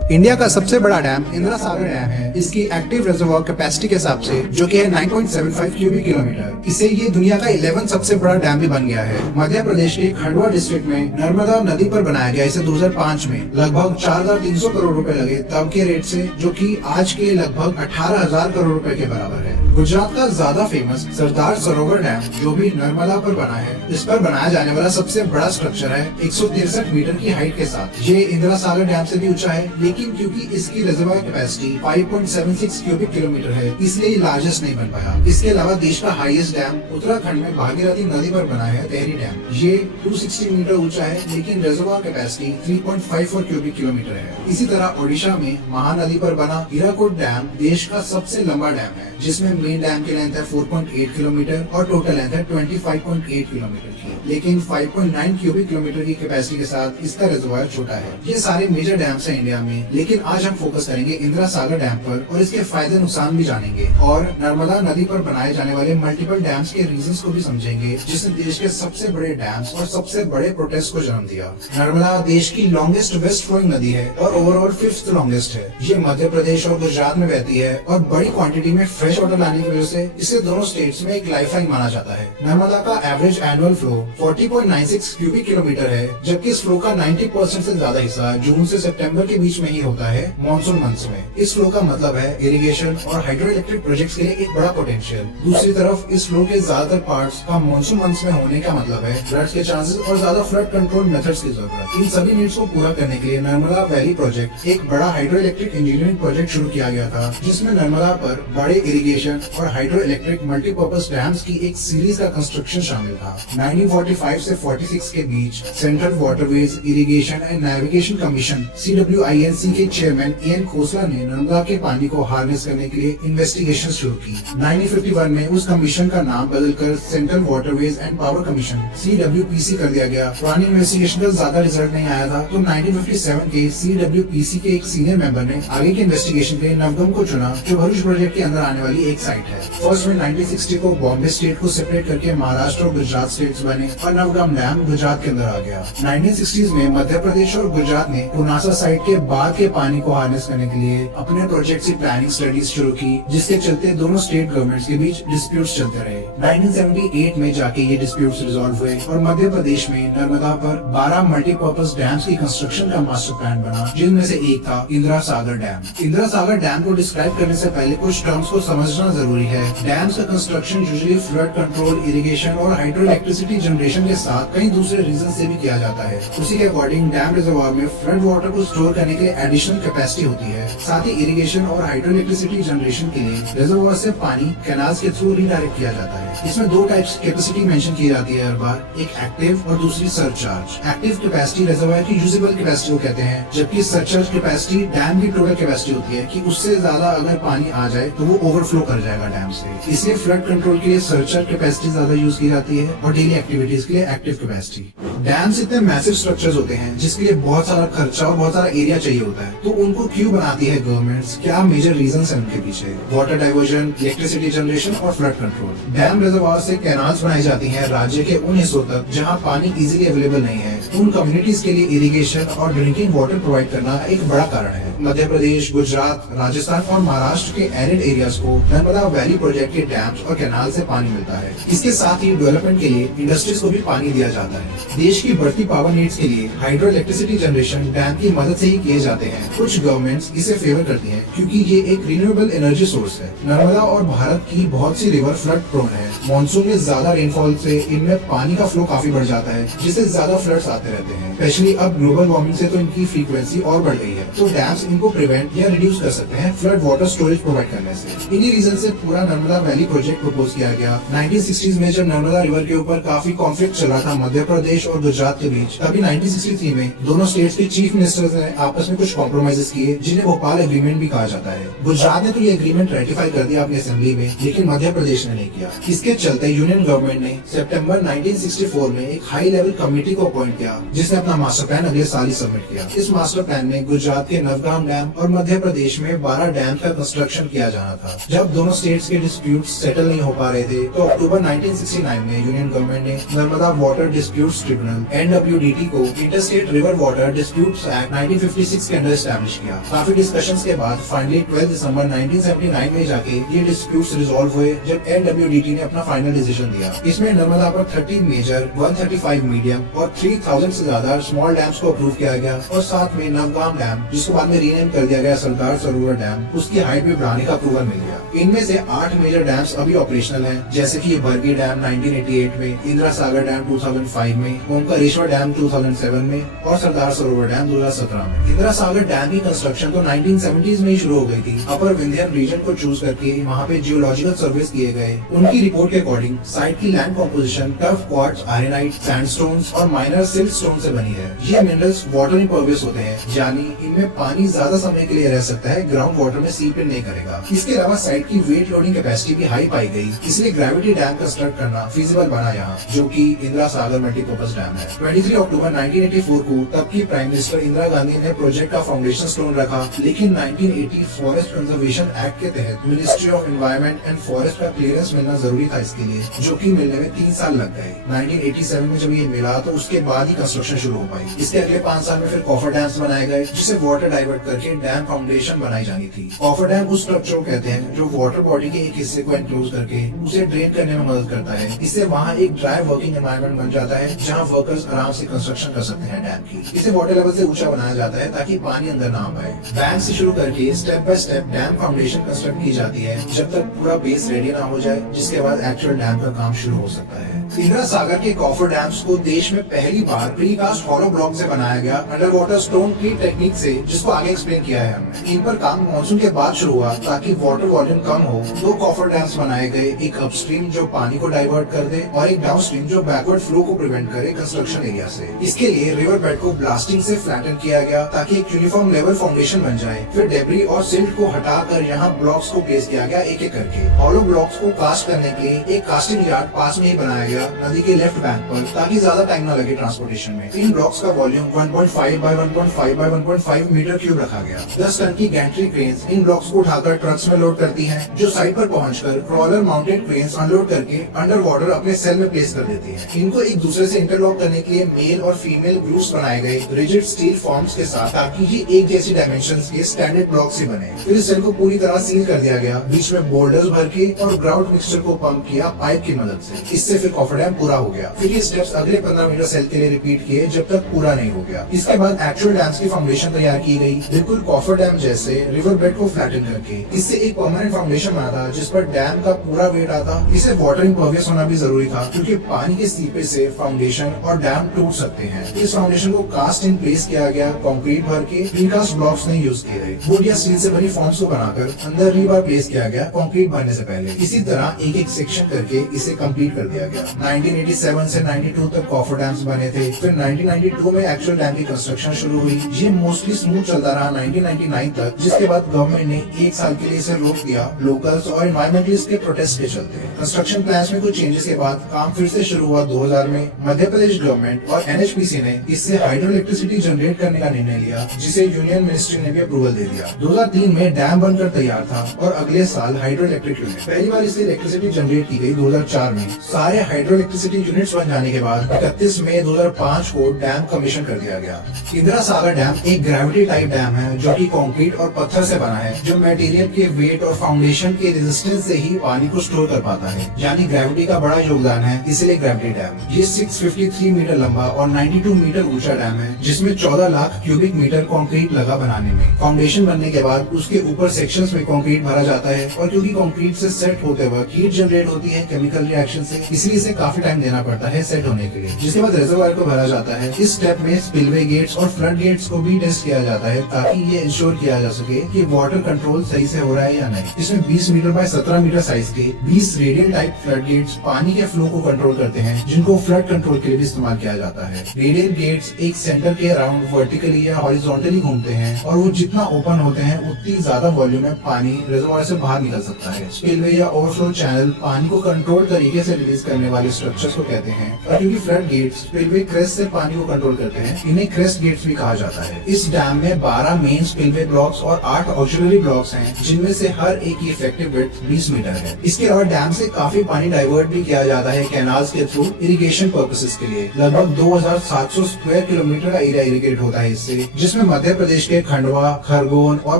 India का सबसे बड़ा डैम इंदिरा सागर डैम है। इसकी एक्टिव रिजर्वॉयर कैपेसिटी के हिसाब से जो कि है 9.75 क्यूबिक किलोमीटर, इससे ये दुनिया का 11 सबसे बड़ा डैम भी बन गया है। मध्य प्रदेश के खंडवा डिस्ट्रिक्ट में नर्मदा नदी पर बनाया गया। इसे 2005 में लगभग 4,300 करोड़ रुपए लगे तब के रेट से, जो कि आज के लगभग 18,000 करोड़ रुपए के बराबर है। गुजरात का ज्यादा फेमस सरदार सरोवर डैम जो भी नर्मदा पर बना है, इस पर बनाया जाने वाला सबसे बड़ा स्ट्रक्चर है 163 मीटर की हाइट के साथ। ये इंदिरा सागर डैम से भी ऊंचा है, लेकिन क्योंकि इसकी रिजर्वॉयर कैपेसिटी 5.76 क्यूबिक किलोमीटर है, इसलिए लार्जेस्ट नहीं बन पाया। इसके अलावा देश का हाईएस्ट डैम उत्तराखंड में भागीरथी नदी पर बना है तेहरी डैम। ये 260 मीटर ऊंचा है, लेकिन रिजर्वॉयर कैपेसिटी 3.54 क्यूबिक किलोमीटर है। इसी तरह ओडिशा में महानदी पर बना हीराकुड डैम देश का सबसे लंबा डैम है, जिसमें मेन डैम की लेंथ है 4.8 किलोमीटर और टोटल लेंथ है 25.8 किलोमीटर की, लेकिन 5.9 क्यूबिक किलोमीटर की कैपेसिटी के साथ इसका रिजर्वॉयर छोटा है। ये सारे मेजर डैम्स हैं इंडिया में, लेकिन आज हम फोकस करेंगे इंदिरा सागर डैम पर और इसके फायदे नुकसान भी जानेंगे और नर्मदा नदी पर बनाए जाने वाले मल्टीपल डैम्स के रीजंस को भी समझेंगे, जिसने देश के सबसे बड़े डैम्स और सबसे बड़े प्रोटेस्ट को जन्म दिया। नर्मदा देश की लॉन्गेस्ट वेस्ट फ्लोइंग नदी है और ओवरऑल 5th लॉन्गेस्ट है। ये मध्य प्रदेश और गुजरात में बहती है और बड़ी क्वांटिटी में फ्रेश वाटर लाने की वजह से इसे दोनों स्टेट्स में एक लाइफलाइन माना जाता है। नर्मदा का average annual flow 40.96 cubic kilometre है, जबकि इस फ्लो का 90% से ज्यादा हिस्सा जून से सितंबर के बीच में ही होता है मॉनसून मंथ्स में। इस फ्लो का मतलब है इरिगेशन और हाइड्रो इलेक्ट्रिक प्रोजेक्ट्स के लिए एक बड़ा पोटेंशियल। दूसरी तरफ इस फ्लो के ज्यादातर पार्ट्स का मॉनसून मंथ्स में होने का मतलब है फ्लड्स के चांसेस और ज्यादा फ्लड कंट्रोल मेथड्स की जरूरत। इन सभी नीड्स को पूरा करने के लिए नर्मदा वैली प्रोजेक्ट एक बड़ा हाइड्रो इलेक्ट्रिक इंजीनियरिंग प्रोजेक्ट शुरू किया गया था, जिसमें नर्मदा पर बड़े इरिगेशन और हाइड्रो इलेक्ट्रिक मल्टीपर्पज डैम्स की एक सीरीज का कंस्ट्रक्शन शामिल था। 1945 से 46 के बीच central waterways irrigation and navigation commission CWINC के चेयरमैन EN खोसला ने नर्मदा के पानी को हार्नेस करने के लिए इन्वेस्टिगेशन शुरू की। 1951 में उस कमीशन का नाम बदलकर central waterways and power commission CWPC कर दिया गया। पुरानी इन्वेस्टिगेशन का ज्यादा रिजल्ट नहीं आया था, तो 1957 के CWPC के एक सीनियर मेंबर ने आगे के इन्वेस्टिगेशन के लिए नवगम को चुना, जो भरूच प्रोजेक्ट के अंदर आने वाली एक साइट है। फर्स्ट में 1960 को बॉम्बे स्टेट को सेपरेट करके महाराष्ट्र और गुजरात स्टेट्स बने और नवगम डैम गुजरात के अंदर आ गया। 1960s में मध्य प्रदेश और गुजरात ने पुनासा साइट के बाद के पानी को हार्नेस करने के लिए अपने प्रोजेक्ट की प्लानिंग स्टडीज शुरू की, जिसके चलते दोनों स्टेट गवर्नमेंट्स के बीच डिस्प्यूट्स चलते रहे। 1978 में जाके ये डिस्प्यूट्स रिजॉल्व हुए और मध्य प्रदेश में नर्मदा पर 12 मल्टीपर्पज डैम्स की कंस्ट्रक्शन का मास्टर प्लान बना, जिनमें से एक था इंदिरा सागर डैम। इंदिरा सागर डैम को डिस्क्राइब करने से पहले कुछ टर्म्स को समझना जरूरी है। डैम्स का construction usually flood control, irrigation और हाइड्रो इलेक्ट्रिसिटी जनरेशन के साथ कई दूसरे रीजन से भी किया जाता है। उसी के अकॉर्डिंग डैम रिजर्वॉयर में फ्लड वाटर को स्टोर करने के लिए एडिशनल कैपेसिटी होती है। साथ ही इरिगेशन और हाइड्रो इलेक्ट्रिसिटी जनरेशन के लिए रिजर्वॉयर से पानी कैनाल्स के थ्रू रीडायरेक्ट किया जाता है। इसमें दो टाइप्स की कैपेसिटी मेंशन की जाती है हर बार, एक एक्टिव और दूसरी सरचार्ज। एक्टिव कैपेसिटी रिजर्वॉयर की यूजेबल कैपेसिटी को कहते हैं, जबकि सरचार्ज कैपेसिटी डैम की टोटल कैपेसिटी होती है कि उससे ज्यादा अगर पानी आ जाए तो वो ओवरफ्लो कर जाएगा डैम से। इसलिए फ्लड कंट्रोल के लिए सरचार्ज कैपेसिटी ज्यादा यूज की जाती है और डेली एक्टिविटीज के लिए एक्टिव कैपेसिटी। डैम्स इतने मैसिव स्ट्रक्चर्स होते हैं जिसके लिए बहुत सारा खर्चा और बहुत सारा एरिया चाहिए होता है, तो उनको क्यों बनाती है गवर्नमेंट्स? क्या मेजर रीजंस हैं उनके पीछे? वाटर डाइवर्जन, इलेक्ट्रिसिटी जनरेशन और फ्लड कंट्रोल। डैम रिजर्वॉयर से कैनाल्स बनाई जाती हैं राज्य के उन हिस्सों तक जहां पानी इजीली अवेलेबल नहीं है। उन कम्युनिटीज के लिए इरिगेशन और ड्रिंकिंग वाटर प्रोवाइड करना एक बड़ा कारण है। मध्य प्रदेश, गुजरात, राजस्थान और महाराष्ट्र के एरिड एरियाज को नर्मदा वैली प्रोजेक्ट के डैम्स और कैनाल से पानी मिलता है। इसके साथ ही डेवलपमेंट के लिए इंडस्ट्रीज को भी पानी दिया जाता है। देश की बढ़ती पावर नीड्स के लिए हाइड्रो इलेक्ट्रिसिटी जनरेशन डैम की मदद से ही किए जाते हैं। कुछ गवर्नमेंट्स इसे फेवर करती हैं क्योंकि ये एक रिन्यूएबल एनर्जी सोर्स है। नर्मदा और भारत की बहुत सी रिवर फ्लड प्रोन है। मॉनसून में ज्यादा रेनफॉल से इनमें पानी का फ्लो काफी बढ़ जाता है, जिससे ज्यादा फ्लड्स आते रहते हैं। स्पेशली अब ग्लोबल वार्मिंग से तो इनकी फ्रीक्वेंसी और बढ़ गई है, तो डैम्स इनको प्रिवेंट या रिड्यूस कर सकते हैं फ्लड वाटर स्टोरेज प्रोवाइड करने से। इन्हीं रीजन से पूरा नर्मदा वैली प्रोजेक्ट प्रपोज किया गया। 1960s में जब नर्मदा रिवर के ऊपर काफी कॉन्फ्लिक्ट चला था मध्य प्रदेश और गुजरात के बीच, तभी 1963 में दोनों स्टेट्स के चीफ मिनिस्टर्स ने आपस में कुछ कॉम्प्रोमाइजेस किए, जिन्हें भोपाल एग्रीमेंट भी कहा जाता है। गुजरात ने तो ये एग्रीमेंट रेटिफाई कर दिया अपनी असेंबली में, लेकिन मध्य प्रदेश ने नहीं किया। इसके चलते यूनियन गवर्नमेंट ने सितंबर 1964 में एक हाई लेवल कमेटी को अपॉइंट किया, किया, जिसने अपना मास्टर प्लान अगले साल ही सबमिट किया। इस मास्टर प्लान में गुजरात के नवगाम डैम और मध्य प्रदेश में 12 डैम का कंस्ट्रक्शन किया जाना था। जब दोनों स्टेट्स के डिस्प्यूट सेटल नहीं हो पा रहे थे तो अक्टूबर 1969 में यूनियन गवर्नमेंट ने Narmada water disputes tribunal (NWDT) को interstate river water disputes act 1956 के अंडर एस्टैब्लिश किया। काफी डिस्कशंस के बाद फाइनली 12 दिसंबर 1979 में जाके ये डिस्प्यूट्स रिजॉल्व हुए, जब NWDT ने अपना फाइनल डिसीजन दिया। इसमें नर्मदा पर 30 मेजर, 135 मीडियम और 3000 से ज्यादा स्मॉल डैम्स को अप्रूव किया गया और साथ में नवगाम डैम, जिसको बाद में रीनेम कर दिया गया सरदार सरोवर डैम, उसकी हाइट भी बढ़ाने का अप्रूवल मिल गया। इनमें से 8 मेजर डैम्स अभी ऑपरेशनल हैं, जैसे कि बरगी डैम 1988 में, इंदिरा सागर डैम 2005 में, ओमकारेश्वर डैम 2007 में और सरदार सरोवर डैम 2017 में। इंदिरा सागर डैम की कंस्ट्रक्शन तो 1970s में ही शुरू हो गई थी। अपर विंध्यन रीजन को चूज करके वहाँ पे जियोलॉजिकल सर्वेस किए गए। उनकी रिपोर्ट के अकॉर्डिंग साइट की land composition tough quartz, ironite, sandstones और माइनर सिल्टस्टोन से बनी है। ये मिनरल्स वाटर इम्पर्वियस होते हैं, यानी इनमें पानी ज्यादा समय के लिए रह सकता है, ग्राउंड वाटर में सीप इन नहीं करेगा। इसके अलावा साइट की वेट लोडिंग कैपेसिटी भी हाई पाई गई, इसलिए ग्रेविटी डैम कंस्ट्रक्ट करना फिजिबल बना यहाँ, जो कि इंदिरा सागर मल्टीपर्पज डैम है। 23 अक्टूबर 1984 को तब की प्राइम मिनिस्टर इंदिरा गांधी ने प्रोजेक्ट का फाउंडेशन स्टोन रखा, लेकिन 1980 फॉरेस्ट कंजर्वेशन एक्ट के तहत ministry of environment and forest का क्लियरेंस मिलना जरूरी था इसके लिए, जो कि मिलने में 3 साल लग गए। 1987 में जब ये मिला तो उसके बाद ही कंस्ट्रक्शन शुरू हो पाई। इसके अगले 5 साल में फिर कॉफर डैम्स बनाए गए, जिसे वाटर डाइवर्ट करके डैम फाउंडेशन बनाई जानी थी। कॉफर डैम उस स्ट्रक्चर को कहते हैं जो वाटर बॉडी के एक हिस्से को एनक्लोज करके उसे ड्रेन करने में मदद करता है। इससे वहाँ एक ड्राई वर्किंग एनवायरनमेंट बन जाता है, जहाँ वर्कर्स आराम से कंस्ट्रक्शन कर सकते हैं डैम की। इसे वाटर लेवल से ऊंचा बनाया जाता है ताकि पानी अंदर ना आ पाए। बैंक से शुरू करके step by step dam foundation construct की जाती है, जब तक पूरा बेस रेडी ना हो जाए, जिसके बाद एक्चुअल डैम का काम शुरू हो सकता है। इंदिरा सागर के कॉफर डैम्स को देश में पहली बार प्रीकास्ट हॉलो ब्लॉक से बनाया गया, अंडर वाटर स्टोन की टेक्निक से, जिसको आगे एक्सप्लेन किया है हमने। इन पर काम मानसून के बाद शुरू हुआ ताकि वाटर वॉल्यूम कम हो। 2 कॉफर डैम्स बनाए गए, एक अपस्ट्रीम जो पानी को डाइवर्ट कर दे और एक डाउनस्ट्रीम जो बैकवर्ड फ्लो को प्रिवेंट करे कंस्ट्रक्शन एरिया से। इसके लिए रिवर बेड को ब्लास्टिंग से फ्लैटन किया गया ताकि एक यूनिफॉर्म लेवल फाउंडेशन बन जाए। फिर डेब्री और सिल्ट को हटाकर यहाँ ब्लॉक्स को प्लेस किया गया एक एक करके। हॉलो ब्लॉक्स को कास्ट करने के लिए एक कास्टिंग यार्ड पास में ही बनाया गया, नदी के लेफ्ट बैंक पर, ताकि ज्यादा टाइम न लगे ट्रांसपोर्टेशन में। इन ब्लॉक्स का volume 1.5 by 1.5 by 1.5 metre cube रखा गया। 10 टन की गैंट्री क्रेन्स इन ब्लॉक्स को उठाकर ट्रक्स में लोड करती हैं, जो साइट पर पहुंचकर क्रॉलर माउंटेड क्रेन्स अनलोड करके अंडर वाटर अपने सेल में प्लेस कर देती हैं। इनको एक दूसरे से इंटरलॉक करने के लिए मेल और फीमेल ग्रूव्स बनाए गए रिजिड स्टील फॉर्म्स के साथ, ताकि ये एक जैसी डायमेंशंस के स्टैंडर्ड ब्लॉक से बने। फिर इस सेल को पूरी तरह सील कर दिया गया, बीच में बोल्डर्स भर के और ग्राउंड मिक्सचर को पंप किया पाइप की मदद से। इससे फिर कॉफर डैम पूरा हो गया। फिर ये स्टेप्स अगले 15 मीटर सेल के लिए रिपीट किए जब तक पूरा नहीं हो गया। इसके बाद एक्चुअल डैम्स की फाउंडेशन तैयार की गई, बिल्कुल कॉफर डैम जैसे रिवर बेड को फ्लैटन करके। इससे एक परमानेंट फाउंडेशन बना था जिस पर डैम का पूरा वेट आता। इसे वाटर इम्पर्वियस होना भी जरूरी था, क्योंकि पानी के सीपे से फाउंडेशन और डैम टूट सकते हैं। इस फाउंडेशन को कास्ट इन प्लेस किया गया, कंक्रीट भर के। प्रीकास्ट ब्लॉक्स नहीं यूज किए गए। वुड या स्टील से बनी फॉर्म्स को बनाकर अंदर रीबार प्लेस किया गया कंक्रीट भरने से पहले। इसी तरह एक एक सेक्शन करके इसे कंप्लीट कर दिया गया। 1987 से 92 तक कॉफर डैम्स बने थे। फिर 1992 में एक्चुअल डैम की कंस्ट्रक्शन शुरू हुई। ये मोस्टली स्मूथ चलता रहा 1999 तक, जिसके बाद गवर्नमेंट ने 1 साल के लिए इसे रोक दिया, लोकल्स और एनवायरमेंटलिस्ट के प्रोटेस्ट के चलते। कंस्ट्रक्शन प्लान्स में कुछ चेंजेस के बाद काम फिर से शुरू हुआ 2000 में। मध्य प्रदेश गवर्नमेंट और NHPC ने इससे हाइड्रो इलेक्ट्रिसिटी जनरेट करने का निर्णय लिया, जिसे यूनियन मिनिस्ट्री ने भी अप्रूवल दे दिया। 2003 में डैम बनकर तैयार था और अगले साल हाइड्रो इलेक्ट्रिक यूनिट पहली बार इससे इलेक्ट्रिसिटी जनरेट की गई 2004 में। सारे हाइड्रो इलेक्ट्रिसिटी यूनिट्स बन जाने के बाद 31 मई 2005 को डैम कमीशन कर दिया गया। इंदिरा सागर डैम एक ग्रेविटी टाइप डैम है, जो कि कंक्रीट और पत्थर से बना है, जो मटेरियल के वेट और फाउंडेशन के रेजिस्टेंस से ही पानी को स्टोर कर पाता है, यानी ग्रेविटी का बड़ा योगदान है, इसलिए ग्रेविटी डैम। ये 653 मीटर लंबा और 92 मीटर ऊंचा डैम है, जिसमें 14 लाख क्यूबिक मीटर कंक्रीट लगा बनाने में। फाउंडेशन बनने के बाद उसके ऊपर सेक्शंस में कंक्रीट भरा जाता है, और क्योंकि कंक्रीट से सेट होते वक्त हीट जनरेट होती है केमिकल रिएक्शन से, इसलिए इसे काफी टाइम देना पड़ता है सेट होने के लिए। जिसके बाद रिजर्वायर को भरा जाता है। इस स्टेप में स्पिलवे गेट्स और फ्लड गेट्स को भी टेस्ट किया जाता है, ताकि ये इंश्योर किया जा सके कि वाटर कंट्रोल सही से हो रहा है या नहीं। इसमें 20 मीटर बाय 17 मीटर साइज के 20 रेडियल टाइप फ्लड गेट्स पानी के फ्लो को कंट्रोल करते हैं, जिनको फ्लड कंट्रोल के लिए भी इस्तेमाल किया जाता है। रेडियल गेट्स एक सेंटर के अराउंड वर्टिकली या हॉरिजॉन्टली घूमते हैं, और वो जितना ओपन होते हैं उतनी ज्यादा वॉल्यूम में पानी रिजर्वायर से बाहर निकल सकता है। स्पिलवे या ओवरफ्लो चैनल पानी को कंट्रोल तरीके से रिलीज करने वाले वाले स्ट्रक्चर्स को कहते हैं, और क्योंकि फ्लड गेट्स स्पिलवे क्रेस्ट से पानी को कंट्रोल करते हैं, इन्हें क्रेस्ट गेट्स भी कहा जाता है। इस डैम में 12 मेन स्पिलवे ब्लॉक्स और 8 ऑक्सिलरी ब्लॉक्स हैं, जिनमें से हर एक की इफेक्टिव विड्थ 20 मीटर है। इसके अलावा डैम से काफी पानी डाइवर्ट भी किया जाता है कैनाल्स के थ्रू इरिगेशन पर्पसेस के लिए। लगभग 2700 स्क्वायर किलोमीटर का एरिया इरिगेट होता है इससे, जिसमें मध्य प्रदेश के खंडवा, खरगोन और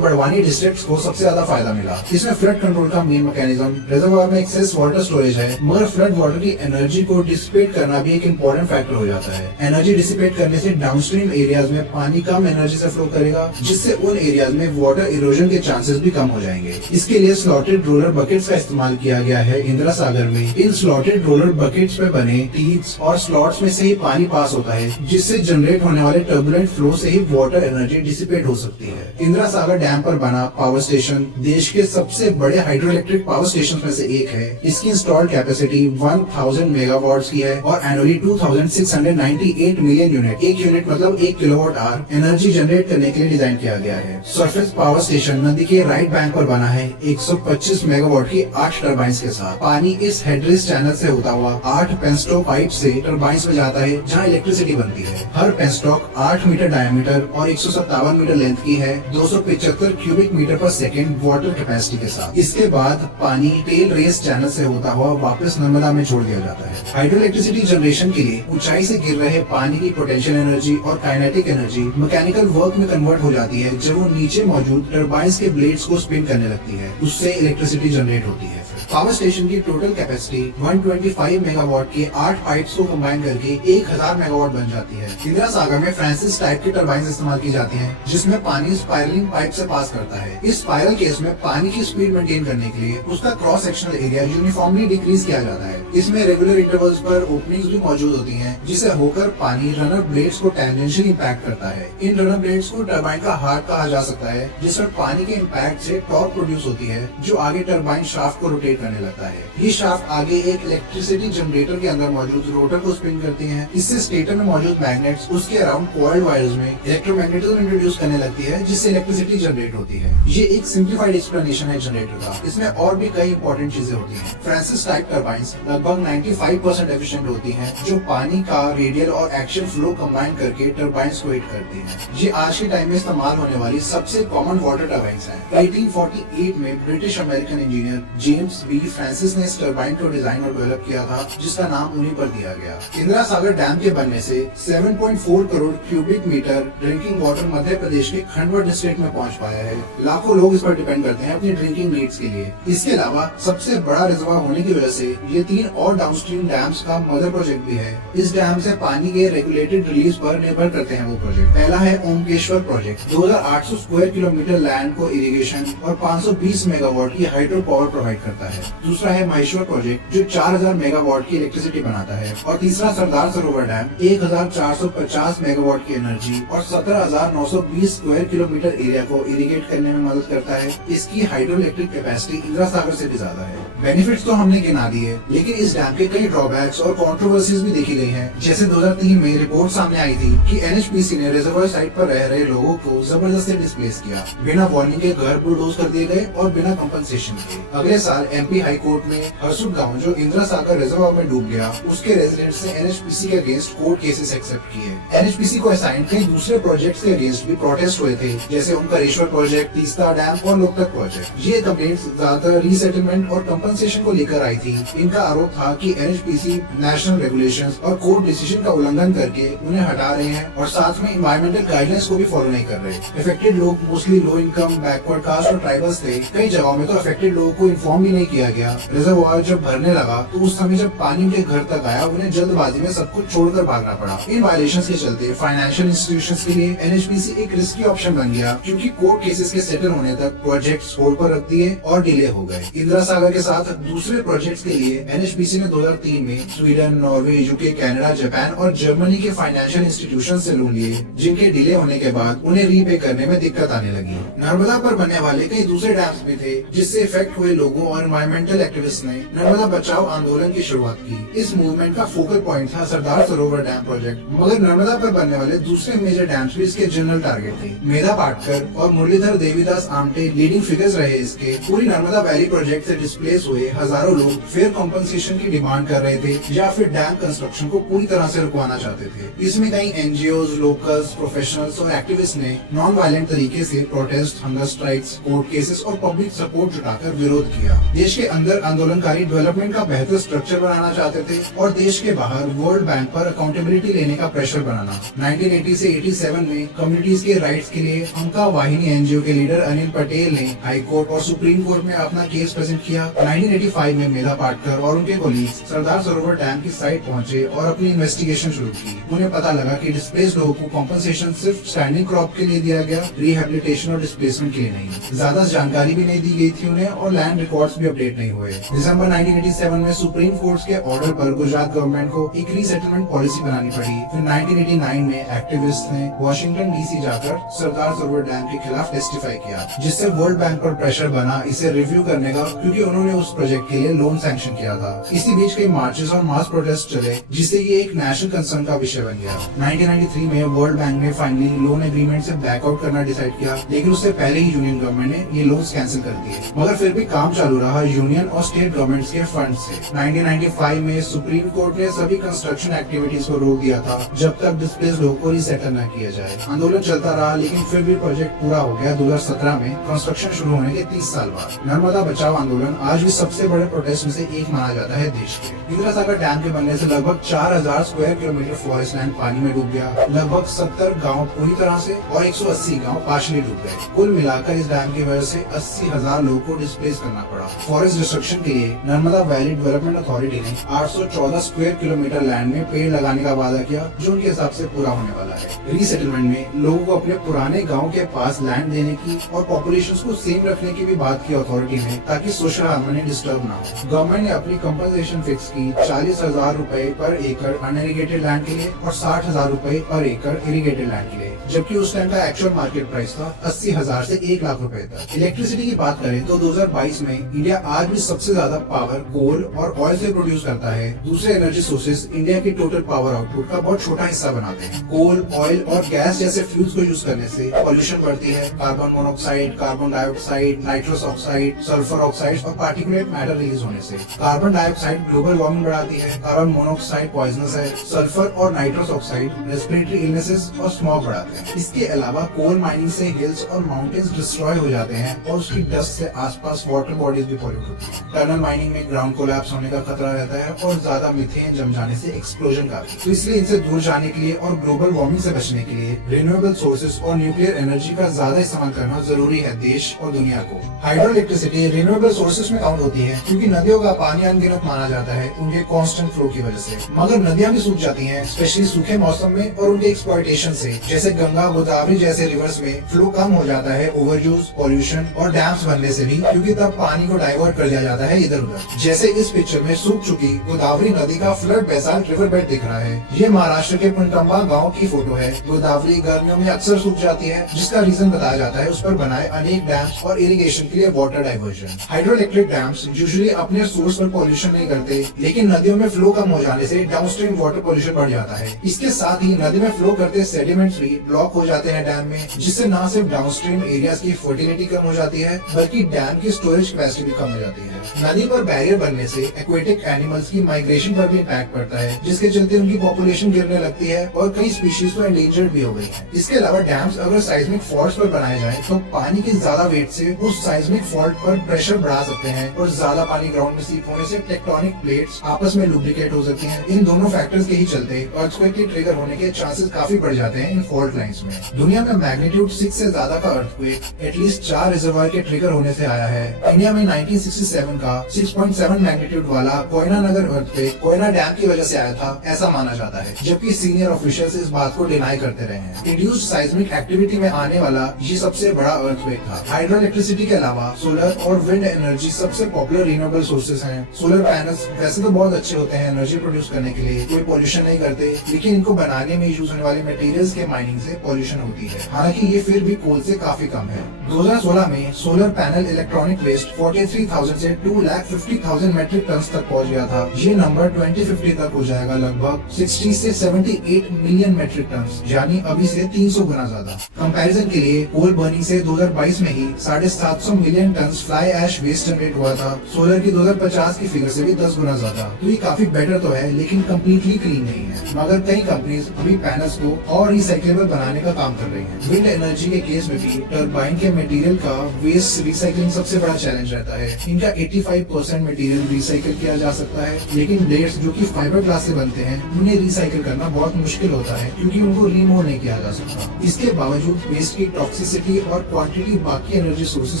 बड़वानी डिस्ट्रिक्ट्स को सबसे ज्यादा फायदा मिला। इसमें फ्लड कंट्रोल का मेन मैकेनिज्म रिजर्वोयर में एक्सेस वाटर स्टोरेज है, मगर फ्लड वाटर की एनर्जी को डिसिपेट करना भी एक इम्पोर्टेंट फैक्टर हो जाता है। एनर्जी डिसिपेट करने से डाउनस्ट्रीम एरियाज में पानी कम एनर्जी से फ्लो करेगा, जिससे उन एरियाज में वाटर इरोजन के चांसेस भी कम हो जाएंगे। इसके लिए स्लॉटेड रोलर बकेट्स का इस्तेमाल किया गया है इंदिरा सागर में। इन स्लॉटेड रोलर बकेट्स पे बने टीथ्स और स्लॉट्स में से ही पानी पास होता है, जिससे जनरेट होने वाले टर्बुलेंट फ्लो से ही वाटर एनर्जी डिसिपेट हो सकती है। इंदिरा सागर डैम पर बना पावर स्टेशन देश के सबसे बड़े हाइड्रो इलेक्ट्रिक पावर स्टेशन में से एक है। इसकी इंस्टॉल्ड कैपेसिटी 1000 मेगावाट्स की है और एनुअली 2698 मिलियन यूनिट, एक यूनिट मतलब 1 किलोवाट आवर एनर्जी जनरेट करने के लिए डिजाइन किया गया है। सरफेस पावर स्टेशन नदी के राइट बैंक पर बना है 125 मेगावाट की 8 टर्बाइंस के साथ। पानी इस हेडरेस्ट चैनल से होता हुआ 8 पेनस्टॉक पाइप से टर्बाइंस में जाता है, जहां इलेक्ट्रिसिटी बनती है। हर पेनस्टॉक 8 मीटर डायमीटर और 157 मीटर लेंथ की है, 275 क्यूबिक मीटर पर सेकेंड वाटर कैपेसिटी के साथ। इसके बाद पानी टेल रेस चैनल से होता हुआ वापस नर्मदा में छोड़ दिया जाता है। हाइड्रो इलेक्ट्रिसिटी जनरेशन के लिए ऊंचाई से गिर रहे पानी की पोटेंशियल एनर्जी और काइनेटिक एनर्जी मैकेनिकल वर्क में कन्वर्ट हो जाती है जब वो नीचे मौजूद टर्बाइंस के ब्लेड्स को स्पिन करने लगती है। उससे इलेक्ट्रिसिटी जनरेट होती है। पावर स्टेशन की टोटल कैपेसिटी 125 मेगावाट के 8 पाइप्स को कंबाइन करके 1000 मेगावाट बन जाती है। इंदिरा सागर में फ्रांसिस टाइप की टर्बाइंस इस्तेमाल की जाती हैं, जिसमें पानी स्पाइरलिंग पाइप से पास करता है। इस स्पाइरल केस में पानी की स्पीड मेंटेन करने के लिए उसका cross sectional area uniformly decrease किया जाता है। इसमें रेगुलर इंटरवल्स पर ओपनिंग्स भी मौजूद होती हैं, जिसे होकर पानी रनर ब्लेड्स को टेंजेंशियल इम्पैक्ट करता है। इन रनर ब्लेड्स को टर्बाइन का हार्ट कहा जा सकता है, जिसमें पानी के इम्पैक्ट से टॉर्क प्रोड्यूस होती है, जो आगे टर्बाइन शाफ्ट को रोटेट करने लगता है। ये शाफ्ट आगे एक इलेक्ट्रिसिटी जनरेटर के अंदर मौजूद रोटर को स्पिन करती है। इससे स्टेटर में मौजूद मैग्नेट्स उसके अराउंड कॉइल्ड वायर्स में इलेक्ट्रोमैग्नेटिज्म इंट्रोड्यूस करने लगती है, जिससे इलेक्ट्रिसिटी जनरेट होती है। ये एक सिंप्लीफाइड एक्सप्लेनेशन है जनरेटर का। इसमें और भी कई इंपॉर्टेंट चीजें होती हैं। फ्रांसिस टाइप टर्बाइंस लगभग 95% एफिशिएंट होती हैं, जो पानी का रेडियल और एक्शियल फ्लो कंबाइन करके टर्बाइंस को हीट करती हैं। ये आज के टाइम में इस्तेमाल होने वाली सबसे कॉमन वाटर टर्बाइंस हैं। 1848 में British American engineer James B Francis ने इस टर्बाइन को डिजाइन और डेवलप किया था, जिसका नाम उन्हीं पर दिया गया। इंदिरा सागर डैम के बनने से 7.4 crore cubic metre drinking water Madhya Pradesh के खंडवा डिस्ट्रिक्ट में पहुंच पाया है। लाखों लोग इस पर डिपेंड करते हैं अपनी ड्रिंकिंग नीड्स के लिए। इसके अलावा सबसे बड़ा रिजर्वॉयर होने की वजह से ये 3 और डाउनस्ट्रीम डैम्स का मदर प्रोजेक्ट भी है। इस डैम से पानी के रेगुलेटेड रिलीज पर निर्भर करते हैं वो प्रोजेक्ट। पहला है ओमकेश्वर प्रोजेक्ट, 2800 स्क्वायर किलोमीटर लैंड को इरिगेशन और 520 मेगावाट की हाइड्रो पावर प्रोवाइड करता है। दूसरा है महेश्वर प्रोजेक्ट, जो 4000 मेगावाट की इलेक्ट्रिसिटी बनाता है। और तीसरा सरदार सरोवर डैम 1450 मेगावाट की एनर्जी और 17920 स्क्वायर किलोमीटर एरिया को इरिगेट करने में मदद करता है। इसकी hydro electric capacity Indira Sagar से भी ज्यादा है। बेनिफिट्स तो हमने गिना दिए, लेकिन इस डैम के कई ड्रॉबैक्स और कंट्रोवर्सीज भी देखी गई हैं। जैसे 2003 में रिपोर्ट सामने आई थी कि एनएचपीसी ने रिजर्वोयर साइट पर रह रहे लोगों को जबरदस्ती डिस्प्लेस किया, बिना वार्निंग के घर बुलडोज कर दिए गए और बिना कंपनसेशन के। अगले साल एमपी हाई कोर्ट में हरसुद गांव, जो इंदिरा सागर रिजर्वोयर में डूब गया, उसके रेजिडेंट्स ने एनएचपीसी के अगेंस्ट कोर्ट केसेस एक्सेप्ट किए। एनएचपीसी को असाइन कई दूसरे प्रोजेक्ट्स के अगेंस्ट भी प्रोटेस्ट हुए थे, जैसे ओमकारेश्वर प्रोजेक्ट, तीस्ता डैम और लोकतक प्रोजेक्ट। ये कंप्लेंट्स ज्यादातर रीसेटलमेंट और कंपनसेशन को लेकर आई थी। इनका आरोप था कि एनएचपीसी नेशनल रेगुलेशंस और कोर्ट डिसीजन का उल्लंघन करके उन्हें हटा रहे हैं और साथ में इन्वायरमेंटल गाइडलाइंस को भी फॉलो नहीं कर रहे। अफेक्टेड लोग mostly low income, backward caste और ट्राइबल्स थे। कई जगहों में तो अफेक्टेड लोगों को इन्फॉर्म भी नहीं किया गया। रिजर्वोयर जब भरने लगा तो उस समय जब पानी उनके घर तक आया, उन्हें जल्दबाजी में सब कुछ छोड़कर भागना पड़ा। इन वायलेशंस के चलते फाइनेंशियल इंस्टीट्यूशंस के लिए एनएचपीसी एक रिस्की ऑप्शन बन गया, क्योंकि कोर्ट केसेस के सेटल होने तक प्रोजेक्ट्स होल्ड पर रख दिए और डिले हो गए। इंदिरा सागर के साथ दूसरे प्रोजेक्ट्स के लिए एनएचपीसी ने 2003 में Sweden, Norway, UK, Canada, Japan और जर्मनी के फाइनेंशियल इंस्टीट्यूशन से लोन लिए, जिनके डिले होने के बाद उन्हें रीपे करने में दिक्कत आने लगी। नर्मदा पर बनने वाले कई दूसरे डैम्स भी थे, जिससे इफेक्ट हुए लोगों और एनवायरमेंटल एक्टिविस्ट ने नर्मदा बचाओ आंदोलन की शुरुआत की। इस मूवमेंट का फोकल पॉइंट था सरदार सरोवर डैम प्रोजेक्ट, मगर नर्मदा पर बनने वाले दूसरे मेजर डैम्स भी इसके जनरल टारगेट थे। मेधा पाटकर और मुरलीधर देवीदास आमटे लीडिंग फिगर्स रहे इसके। पूरी नर्मदा वैली प्रोजेक्ट से डिस्प्लेस हुए हजारों लोग फेयर कॉम्पनसेशन की डिमांड डिमांड कर रहे थे या फिर डैम कंस्ट्रक्शन को पूरी तरह से रुकवाना चाहते थे। इसमें कई एनजीओज, लोकल्स, प्रोफेशनल्स और एक्टिविस्ट ने नॉन वायलेंट तरीके से protest, hunger strikes, court cases और पब्लिक सपोर्ट जुटाकर विरोध किया। देश के अंदर आंदोलनकारी डेवलपमेंट का बेहतर स्ट्रक्चर बनाना चाहते थे और देश के बाहर वर्ल्ड बैंक पर अकाउंटेबिलिटी लेने का प्रेशर बनाना। 1980 से 87 में कम्युनिटीज के राइट्स के लिए अंका वाहिनी एनजीओ के लीडर अनिल पटेल ने हाई कोर्ट और सुप्रीम कोर्ट में अपना केस प्रेजेंट किया। 1985 में मेधा पाटकर और उनके कोलीग्स सरदार सरोवर डैम की साइट पहुंचे और अपनी इन्वेस्टिगेशन शुरू की। उन्हें पता लगा कि डिस्प्लेस्ड लोगों को कॉम्पनसेशन सिर्फ स्टैंडिंग क्रॉप के लिए दिया गया, रिहेबिलिटेशन और डिस्प्लेसमेंट के लिए नहीं। ज्यादा जानकारी भी नहीं दी गई थी उन्हें और लैंड रिकॉर्ड्स भी अपडेट नहीं हुए। दिसंबर 1987 में सुप्रीम कोर्ट के ऑर्डर पर गुजरात गवर्नमेंट को एक रीसेटलमेंट पॉलिसी बनानी पड़ी। फिर 1989 में एक्टिविस्ट ने वॉशिंगटन डीसी जाकर सरदार सरोवर डैम के खिलाफ टेस्टिफाई किया, जिससे वर्ल्ड बैंक पर प्रेशर बना इसे रिव्यू करने का, क्योंकि उन्होंने उस प्रोजेक्ट के लिए लोन सैंक्शन किया था। इसी बीच कई मार्चेस और मास प्रोटेस्ट चले, जिससे ये एक नेशनल कंसर्न का विषय बन गया। 1993 में वर्ल्ड बैंक ने फाइनली लोन एग्रीमेंट से बैकआउट करना डिसाइड किया, लेकिन उससे पहले ही यूनियन गवर्नमेंट ने ये लोन्स कैंसिल कर दिए। मगर फिर भी काम चालू रहा यूनियन और स्टेट गवर्नमेंट्स के फंड से। 1995 में सुप्रीम कोर्ट ने सभी कंस्ट्रक्शन एक्टिविटीज को रोक दिया था जब तक डिस्प्लेस्ड लोगों को रिसेटल न किया जाए। आंदोलन चलता रहा, लेकिन फिर भी प्रोजेक्ट पूरा हो गया 2017 में, कंस्ट्रक्शन शुरू होने के 30 साल बाद। नर्मदा बचाओ आंदोलन आज भी सबसे बड़े प्रोटेस्ट में से एक माना जाता है देश के। इंदिरा सागर डैम के बनने से लगभग 4000 स्क्वायर किलोमीटर फॉरेस्ट लैंड पानी में डूब गया। लगभग 70 गाँव पूरी तरह से और 180 गाँव पार्शली डूब गए। कुल मिलाकर इस डैम की वजह से 80,000 लोगों को डिस्प्लेस करना पड़ा। फॉरेस्ट डिस्ट्रक्शन के लिए नर्मदा वैली डेवलपमेंट अथॉरिटी ने 814 स्क्वायर किलोमीटर लैंड में पेड़ लगाने का वादा किया, जो उनके हिसाब से पूरा होने वाला है। रीसेटलमेंट में लोगों को अपने पुराने गांव के पास लैंड देने की और पॉपुलेशन को सेम रखने की भी बात की अथॉरिटी ने, ताकि सोशल हार्मनी डिस्टर्ब ना हो। गवर्नमेंट ने अपनी कंपनसेशन फिक्स की 40,000 रूपए पर एकड़ अनइरिगेटेड लैंड के लिए और 60,000 रूपए पर एकड़ इरिगेटेड लैंड के लिए, जबकि उस टाइम का एक्चुअल मार्केट प्राइस था 80,000 से 1 लाख रुपए तक। इलेक्ट्रिसिटी की बात करें तो 2022 में इंडिया आज भी सबसे ज्यादा पावर कोल और ऑयल से प्रोड्यूस करता है। दूसरे एनर्जी सोर्सेज इंडिया की टोटल पावर आउटपुट का बहुत छोटा हिस्सा बनाते हैं। कोल, ऑयल और गैस जैसे फ्यूल्स को यूज करने से पॉल्यूशन बढ़ती है। Carbon monoxide, carbon dioxide, nitrous oxide, sulphur oxide और पार्टिकुलेट मैटर रिलीज होने से कार्बन डाइऑक्साइड ग्लोबल वार्मिंग बढ़ाती है। कार्बन मोनोऑक्साइड पॉइजनस है। सल्फर और नाइट्रस ऑक्साइड रेस्पिरेटरी इलनेसेस और स्मॉग बढ़ाते हैं। इसके अलावा कोल माइनिंग से हिल्स और माउंटेन्स डिस्ट्रॉय हो जाते हैं और उसकी डस्ट से आसपास वाटर बॉडीज भी पॉल्यूट होती हैं। टनल माइनिंग में ग्राउंड कोलैप्स होने का खतरा रहता है और ज्यादा मीथेन जम जाने से एक्सप्लोजन का भी। तो इसलिए इनसे दूर जाने के लिए और ग्लोबल वार्मिंग से बचने के लिए रिन्यूएबल सोर्सेज और न्यूक्लियर एनर्जी का ज्यादा इस्तेमाल करना जरूरी है देश और दुनिया को। हाइड्रो इलेक्ट्रिसिटी रिन्यूएबल सोर्सेज में काउंट होती है, क्योंकि नदियों का पानी अनगिनत माना जाता है उनके कांस्टेंट फ्लो की वजह से। मगर नदियां भी सूख जाती हैं, स्पेशली सूखे मौसम में और उनके एक्सप्लॉयटेशन से। जैसे गंगा, गोदावरी जैसे रिवर्स में फ्लो कम हो जाता है ओवर यूज, पॉल्यूशन और डैम्स बनने से भी, क्योंकि तब पानी को डाइवर्ट कर दिया जाता है इधर उधर। जैसे इस पिक्चर में सूख चुकी गोदावरी नदी का फ्लड बेसाल्ट रिवर बेड दिख रहा है। ये महाराष्ट्र के पुंटम्बा गांव की फोटो है। गोदावरी गर्मियों में अक्सर सूख जाती है, जिसका रीजन बताया जाता है उस पर बनाए अनेक डैम्स और इरिगेशन के लिए water diversion. Hydro electric dams usually अपने सोर्स पर पॉल्यूशन नहीं करते, लेकिन नदियों में फ्लो कम हो जाने से डाउनस्ट्रीम वाटर पॉल्यूशन बढ़ जाता है। इसके साथ ही नदी में फ्लो करते सेडिमेंट्स भी ब्लॉक हो जाते हैं डैम में, जिससे न सिर्फ डाउनस्ट्रीम एरियाज की फर्टिलिटी कम हो जाती है, बल्कि डैम की स्टोरेज कैपेसिटी भी कम हो जाती है। नदी पर बैरियर बनने से एक्वेटिक एनिमल्स की माइग्रेशन पर भी इम्पैक्ट पड़ता है, जिसके चलते उनकी पॉपुलेशन गिरने लगती है और कई स्पीशीज तो एंडेंजर्ड भी हो गई है। इसके अलावा डैम्स अगर साइस्मिक फॉल्ट्स पर बनाए जाए तो पानी के ज्यादा वेट से उस साइस्मिक फॉल्ट पर प्रेशर बढ़ा सकते हैं और ज्यादा पानी ग्राउंड में सीप होने से टेक्टोनिक प्लेट्स आपस में लुब्रिकेट हो सकती हैं। इन दोनों फैक्टर्स के ही चलते अर्थक्वेक के ट्रिगर होने के चांसेस काफी बढ़ जाते हैं इन फॉल्ट लाइंस में। दुनिया में मैग्नीट्यूड 6 से ज्यादा का अर्थक्वेक एटलीस्ट 4 रिजर्वायर के ट्रिगर होने से आया है। इंडिया में 1967 का 6.7 मैग्नीट्यूड वाला कोयना नगर अर्थक्वेक कोयना डैम की वजह से आया था, ऐसा माना जाता है, जबकि सीनियर ऑफिशियल्स इस बात को डिनाई करते रहे हैं। इंड्यूस्ड साइस्मिक एक्टिविटी में आने वाला ये सबसे बड़ा अर्थक्वेक था। हाइड्रो इलेक्ट्रिसिटी के अलावा सोलर और विंड एनर्जी सबसे पॉपुलर रिन्यूएबल सोर्सेज हैं। सोलर पैनल्स वैसे तो बहुत अच्छे होते हैं एनर्जी प्रोड्यूस करने के लिए, कोई पॉल्यूशन नहीं करते, लेकिन इनको बनाने में यूज होने वाले मटेरियल्स के माइनिंग से पॉल्यूशन होती है। हालांकि ये फिर भी कोल से काफी कम है। 2016 में सोलर पैनल इलेक्ट्रॉनिक वेस्ट 43,000 से 2,50,000 मेट्रिक टन तक पहुंच गया था। ये नंबर 2050 तक हो जाएगा लगभग 60 से 78 मिलियन मेट्रिक टन, यानी अभी से 300 गुना ज्यादा। कंपैरिजन के लिए कोल बर्निंग से 2022 में ही 750 million tonne fly ash waste generate हुआ था। सोलर की 2050 की फिगर से भी 10 गुना ज्यादा। तो ये काफी बेटर तो है, लेकिन कम्प्लीटली क्लीन नहीं है। मगर कई कंपनीज अभी पैनल्स को और रिसाइक्लेबल बनाने का काम कर रही हैं। विंड एनर्जी के केस में भी टरबाइन के मटेरियल का वेस्ट रिसाइकलिंग सबसे बड़ा चैलेंज रहता है। इनका 85% मटेरियल रिसाइकिल किया जा सकता है, लेकिन ब्लेड्स जो कि फाइबर ग्लास से बनते हैं उन्हें रिसाइकिल करना बहुत मुश्किल होता है, क्योंकि उनको रिमूव नहीं किया जा सकता। इसके बावजूद वेस्ट की टॉक्सिसिटी और क्वांटिटी बाकी एनर्जी सोर्सेज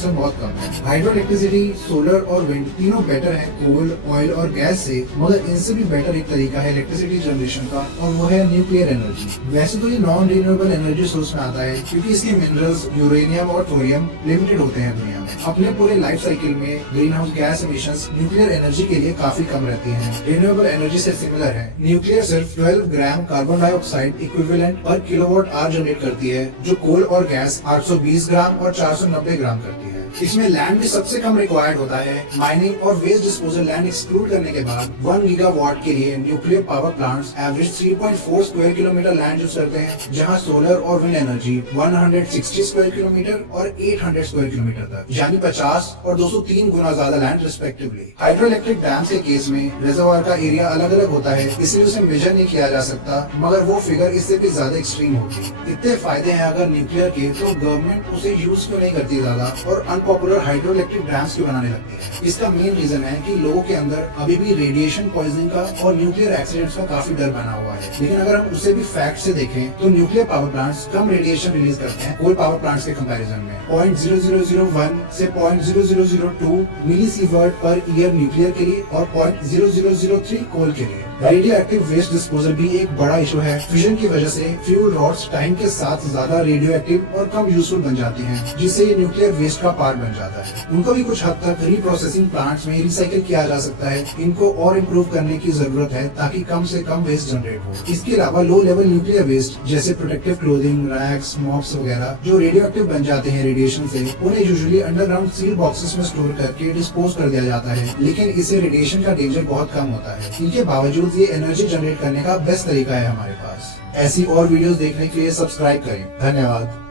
से बहुत कम है। हाइड्रो इलेक्ट्रिसिटी, सोलर और विंड तीनों बेटर है कोल, ऑयल और गैस से, मगर इनसे भी बेटर एक तरीका है इलेक्ट्रिसिटी जनरेशन का, और वो है न्यूक्लियर एनर्जी। वैसे तो ये नॉन रिन्यूएबल एनर्जी सोर्स में आता है, क्योंकि इसके मिनरल्स यूरेनियम और थोरियम लिमिटेड होते हैं दुनिया में। अपने पूरे लाइफ साइकिल में green house gas emissions nuclear energy के लिए काफी कम रहती हैं। रिन्यूएबल एनर्जी से सिमिलर है। न्यूक्लियर सिर्फ 12 ग्राम कार्बन डाइऑक्साइड इक्विवेलेंट पर किलोवाट आवर जनरेट करती है, जो कोल और गैस 820 ग्राम और 490 ग्राम करती है। इसमें लैंड भी सबसे कम रिक्वायर्ड होता है। माइनिंग और वेस्ट डिस्पोजल लैंड एक्सक्लूड करने के बाद 1 गीगावाट के लिए nuclear power plants average 3.4 square kilometre land use करते हैं, जहां सोलर और विंड एनर्जी 160 स्क्वायर किलोमीटर और 800 स्क्वायर किलोमीटर तक, यानी 50 और 203 गुना ज्यादा land respectively. Hydro electric dams के केस में रिजर्वायर का एरिया अलग अलग होता है, इसलिए उसे मेजर नहीं किया जा सकता, मगर वो फिगर इससे भी ज्यादा एक्सट्रीम होगी। इतने फायदे हैं अगर न्यूक्लियर के, तो गवर्नमेंट उसे यूज क्यों नहीं करती ज्यादा और अनपॉपुलर हाइड्रो इलेक्ट्रिक डैम्स क्यों बनाने लगती है? इसका मेन रीजन है कि लोगों के अंदर अभी भी रेडिएशन पॉइजनिंग का और न्यूक्लियर एक्सीडेंट्स का काफी डर बना हुआ है। लेकिन अगर हम उसे भी फैक्ट से देखें तो न्यूक्लियर पावर प्लांट्स कम रेडिएशन रिलीज करते हैं कोल पावर प्लांट्स के कंपैरिजन में। 0.0001 से 0.0002 मिलीसीवर्ट पर ईयर न्यूक्लियर के लिए और 0.0003 कोल के लिए। रेडियो एक्टिव वेस्ट डिस्पोजल भी एक बड़ा इशू है। फ्यूजन की वजह से फ्यूल रॉड्स टाइम के साथ ज्यादा रेडियो एक्टिव और कम यूजफुल बन जाती हैं, जिससे ये न्यूक्लियर वेस्ट का पार्ट बन जाता है। उनको भी कुछ हद तक रीप्रोसेसिंग प्लांट्स में रिसाइकिल किया जा सकता है। इनको और इम्प्रूव करने की जरूरत है, ताकि कम से कम वेस्ट जनरेट हो। इसके अलावा लो लेवल न्यूक्लियर वेस्ट जैसे प्रोटेक्टिव क्लोथिंग, रैक्स, मॉप्स वगैरह जो रेडियो एक्टिव बन जाते हैं रेडिएशन से, उन्हें यूजुअली अंडरग्राउंड सील बॉक्सेस में स्टोर करके डिस्पोज कर दिया जाता है। लेकिन इससे रेडिएशन का डेंजर बहुत कम होता है। इनके बावजूद ये एनर्जी जनरेट करने का बेस्ट तरीका है हमारे पास। ऐसी और वीडियोस देखने के लिए सब्सक्राइब करें। धन्यवाद।